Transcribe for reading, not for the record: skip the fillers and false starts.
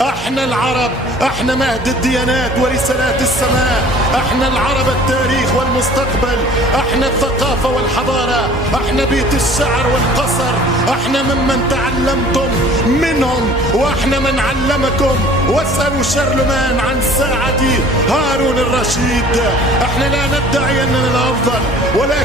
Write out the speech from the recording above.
احنا العرب، احنا مهد الديانات ورسالات السماء، احنا العرب التاريخ والمستقبل، احنا الثقافة والحضارة، احنا بيت الشعر والقصر، احنا ممن تعلمتم منهم واحنا من علمكم. واسألوا شارلمان عن ساعة هارون الرشيد. احنا لا ندعي اننا الافضل ولا